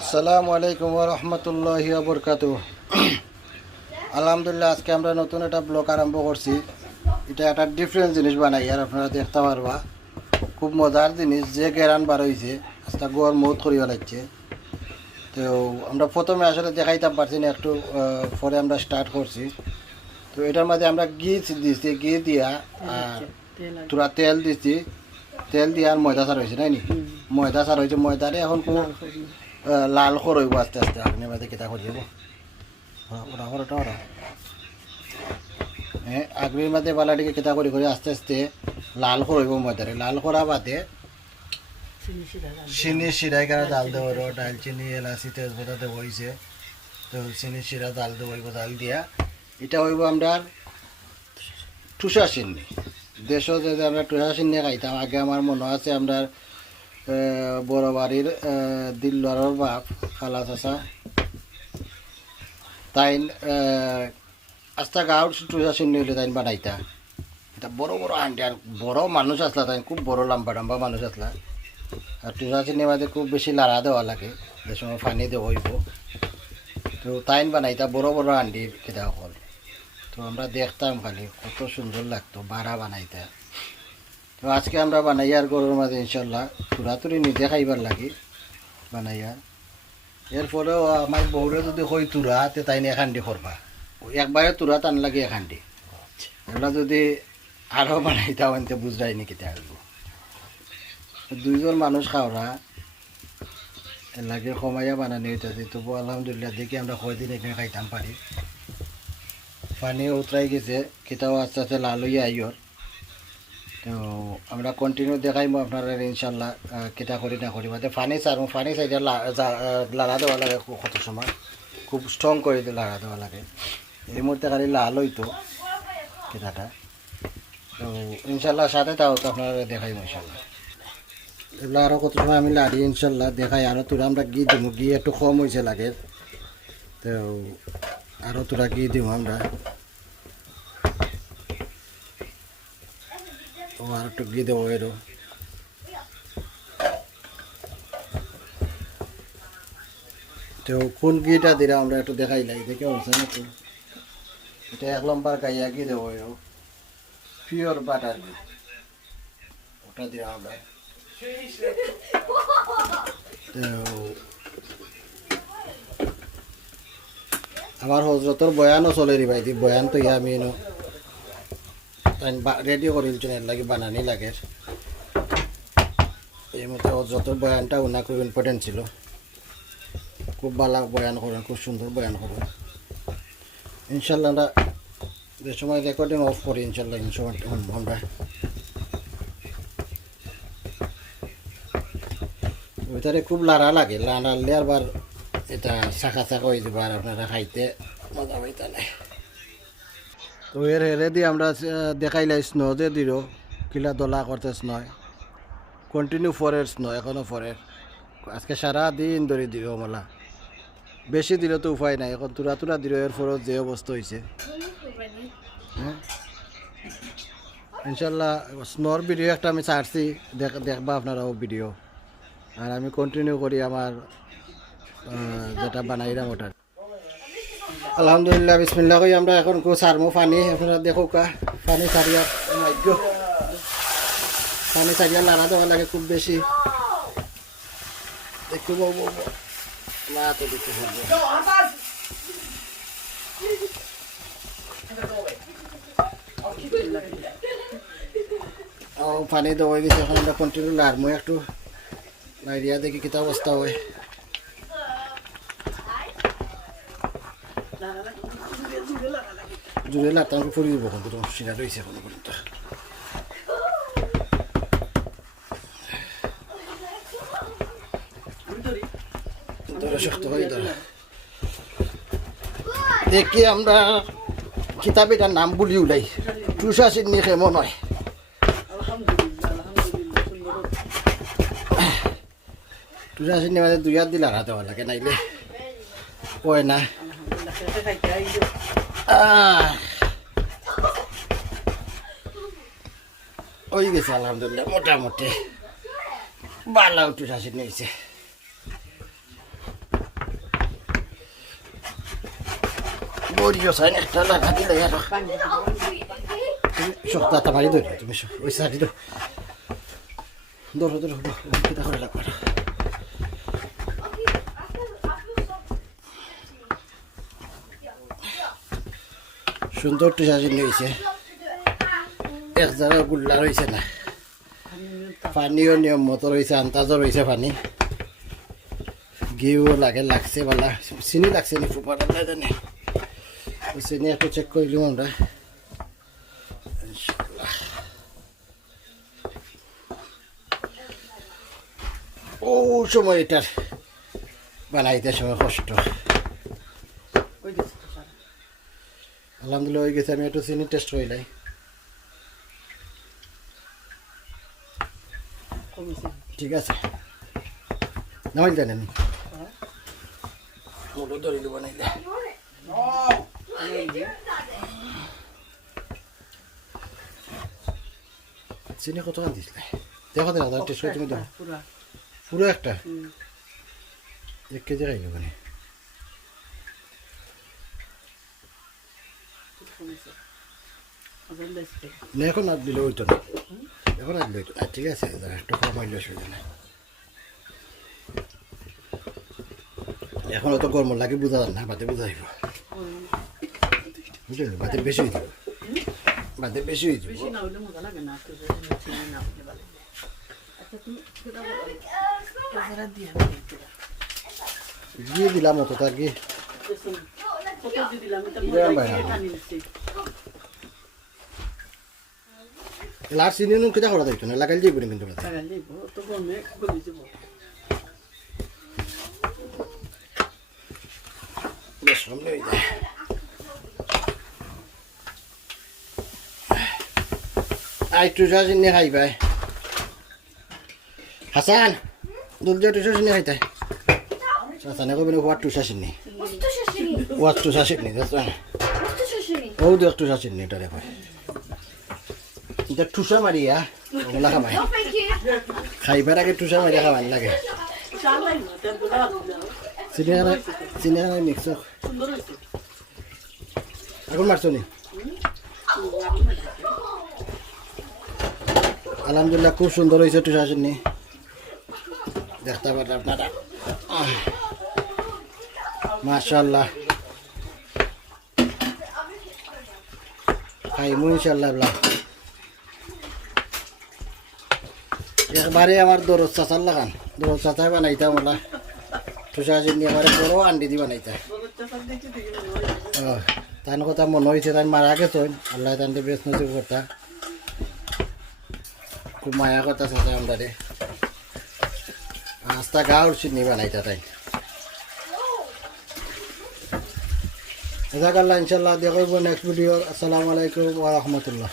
আসসালামু আলাইকুম ওয়া রাহমাতুল্লাহি ওয়া বারাকাতুহু। আলহামদুলিল্লাহ, আজকে আমরা নতুন একটা ব্লগ আরম্ভ করছি। এটা একটা ডিফারেন্ট জিনিস বানাই আর আপনারা দেখতে পারবা, খুব মজার জিনিস। যে গেরান বার হয়েছে আজকে গোয়ার মৌত করিয়া লাগছে। তো আমরা প্রথমে আসলে দেখাইতাম পারছি না, একটু পরে আমরা স্টার্ট করছি। তো এটার মধ্যে আমরা ঘি দিচ্ছি, ঘি দিয়া আর তোরা তেল দিচ্ছি, তেল দিয়ে আর ময়দা সার হয়েছে নাইনি, ময়দা সার হয়েছে। ময়দারে এখন খুব লাল করইব আস্তে আস্তে। আপনি মাঝে কিতা করি যাব ওরা ওরা ওরা হ্যাঁ, আগের মাঝে বালাটিকে কিতা করি করে আস্তে আস্তে লাল করইব ময়দারে। লাল করা বাদে চিনি শিরাই কারা জাল দেবো, ডালচিনি এলাচি তেজপাতা দেবো হয়েছে। তো চিনি শিরা জাল দেবো, জাল দিয়া এটা হইব আমরা টুসা চিনি। দেশও যদি আমরা টুসা চিনি খাইতাম, আগে আমার মনে আছে আমরা বড় বাড়ির দিল্লার বাপ খালা চাষা তাই আস্তা গাঁর টুসা চিনি হইলে তাই বানাইতা। এটা বড় বড় আন্টি আর বড় মানুষ আসলা, তাই খুব বড় লম্বা লম্বা মানুষ আসলা। আর টুসা চিনি মাঝে খুব বেশি লাড়া দেওয়া লাগে, যে সময় পানি দেওয়া হইব। তো তাইন বানাইতা বড় বড় আন্টির কেটা হল। তো আমরা দেখতাম খালি কত সুন্দর লাগতো, বাড়া বানাইতা। তো আজকে আমরা বানাইয়ার গরুর মাঝে ইনশাল্লাহ তুরাতুরি নিজে খাইবার লাগি বানাইয়া। এরপরেও আমার বউরে যদি হই তুরা তে তাই নিয়ে এখানটি করবা, একবারে তুরা টান লাগে এখানটি। এগুলা যদি আরও বানাইতাম আনতে বুঝরাইনি কেটে আসবো। দুইজন মানুষ খাওয়া এর লাগে কমাইয়া বানানি হইতেছে। তবু আলহামদুলিল্লাহ দেখি আমরা কয়দিন এখানে খাইতাম পারি। পানিও উতরাই গেছে, কেটাও আস্তে আস্তে লাল হইয়া আইয়র। তো আমরা কন্টিনিউ দেখাইমো আপনারা ইনশাল্লাহ কেটা করি না করি। মানে পানি চার পানি চাইতে লাড়া দেওয়া লাগে, কত সময় খুব স্ট্রং করে লাড়া দেওয়া লাগে। এই মুহূর্তে খালি লাল হইতো কেটাটা। তো ইনশাল্লাহ সাথে তাও তো আপনারা দেখাইমো ইনশাল্লাহ। এগুলো আরও কত সময় আমি লাড়ি ইনশাল্লাহ দেখাই। আরও তোরা আমরা ঘি দিব, ঘি একটু কম হয়েছে লাগে। তো আরও তোরা ঘি দিব আমরা, ও আর একটু ঘি দেবো এরও। তো কোন ঘিটা দিলে আমরা একটু দেখাই লাই, দেখে বলছে না তো। এটা 1 নম্বর গাইয়া ঘি দেবো এরও, পিওর বাটার ঘি, ওটা দিলাম আমরা। তো আমার হজরতর বয়ানও চলে রে ভাই, বয়ান তো ইয়া আমি রেডি করিলছেন, এর লাগে বানানি লাগে। এই মতো হজরতর বয়ানটা ওনা খুব ইম্পর্টেন্ট ছিল, খুব ভালো বয়ান করেন, খুব সুন্দর বয়ান করেন। ইনশাল্লাহ আমরা যে সময় রেকর্ডিং অফ করি ইনশাল্লাহ আমরা ওইটারে খুব লাড়া লাগে, লাড়ালে আবার এটা শাখা শাখা হয়ে যাবে আর আপনারা খাইতে মজা পাইতা নাই। তো এর হেরে দিয়ে আমরা দেখাইলাই স্নো যে দিল কিলা দলা করতে স্নয় কন্টিনিউ ফরের স্নো, এখনও ফরের। আজকে সারা দিন ধরে দিল মালা, বেশি দিল তো উপায় নাই। এখন তুরা তুরা দিল, এর ফরত যে অবস্থা হয়েছে। হ্যাঁ ইনশাল্লাহ স্নোর ভিডিও একটা আমি ছাড়ছি, দেখবা আপনারাও ভিডিও। আর আমি কন্টিনিউ করি আমার যেটা বানাইলাম ওটা। আলহামদুলিল্লাহ বিসমিল্লাহ কই আমরা এখন সারমো পানি। আপনারা দেখো কা পানি সারিয়া, পানি সারিয়া লাড়া দেওয়া লাগে খুব বেশি। একটু বলবো না তো দেখতে পারবো। ও পানি দেওয়া গেছে, এখন আমরা কন্টিনিউ লাড়মো একটু লাইরিয়া দেখি কিতা অবস্থা হয়। জুড়ে লাতাম ফুরি দিব, কিন্তু সিনা রয়েছে এখনো পর্যন্ত। শক্ত হয়ে ধরে দেখি আমরা কিতাবেটার নাম বলি উলাই, টুসা চিনি কেমন হয়। টুসা চিনি মাঝে 2 হাত দিলে হারা দেওয়া লাগে, নাইলে কয় না। ওই গেছে আলহামদুলিল্লাহ, মোটামুটি ভালো টুসা চিনি হয়েছে। বড়িও চাই একটা লাগা দিলে আর তুমি শক্ত মারি ধরি তুমি ওই সাইডে ধরো ধরো ধরো কিটা করে লাগবে সুন্দর টুসাচিন রয়েছে এক জায়গায় গুল্লা রয়েছে না পানিও নিয়ম মতো রয়েছে আন্তাজও রয়েছে পানি ঘিও লাগে লাগছে বলা চিনি লাগছে নি ফুপার জানে চিনি একটু চেক করলাম আমরা ও সময় এটার বানাইতে সময় কষ্ট আলহামদুলিল্লাহ হয়ে গেছে আমি একটু চিনি টেস্ট করিলাই ঠিক আছে নামাইল জানি আমি মোটো ধরিল বানাইলে চিনি কত কান দিছিলে দেখো না টেস্ট করে তুমি দেখো পুরো একটা 1 কেজি খাইলো মানে এখন আর দিলে হইতো না এখন আর দিলে হইতো না ঠিক আছে একটু কম হইলে অসুবিধা না এখন অত গরম লাগে বোঝা যান না বাদে বোঝা যাইব বুঝলেন বাদে বেশি হয়ে যাবে বাদে বেশি হয়ে যাবে গিয়ে দিলাম অত তার গিয়ে লাস্ট চিনি নুন কেটা করা যাইতো না লাগাই যাইব না কিন্তু বেশ সামনে হয়ে যায় আই টুসা চিনি খাইবাই হাসান দুধ দিয়ে টুসা চিনি খাইতাই হাসানে কবি না ওয়াট টুসা চিনি ওয়াট টুসা চিনি ও দেখ টুসা চিনি এটা দেখো এটা টুসা মারিয়া ওগুলা খাবাই খাইবার আগে টুসা মারিয়া খাবার লাগে চিনি মিক্স এখন মারছো নি আলহামদুলিল্লাহ খুব সুন্দর হয়েছে টুসা চিনি দেখতে পারেন আপনারা মাশাআল্লাহ খাইমু ইনশাআল্লাহ একবারে আমার দরজ চাচার লাগান দরজ চাচাই বানাইতাম ওলা টুসা চিনি এবারে বড় আন্ডি দি বানাইতাম তার কথা মনে হয়েছে তাই মারা গেছে আল্লাহ তান্ডে বেশ নজিব করতা খুব মায়া কথা চাচা আমাদের আস্তা গা উঠছি নি বানাইতা তাই জাজাকাল্লাহ ইনশাআল্লাহ দেখব নেক্সট ভিডিও আসসালামু আলাইকুম ওয়া রাহমাতুল্লাহ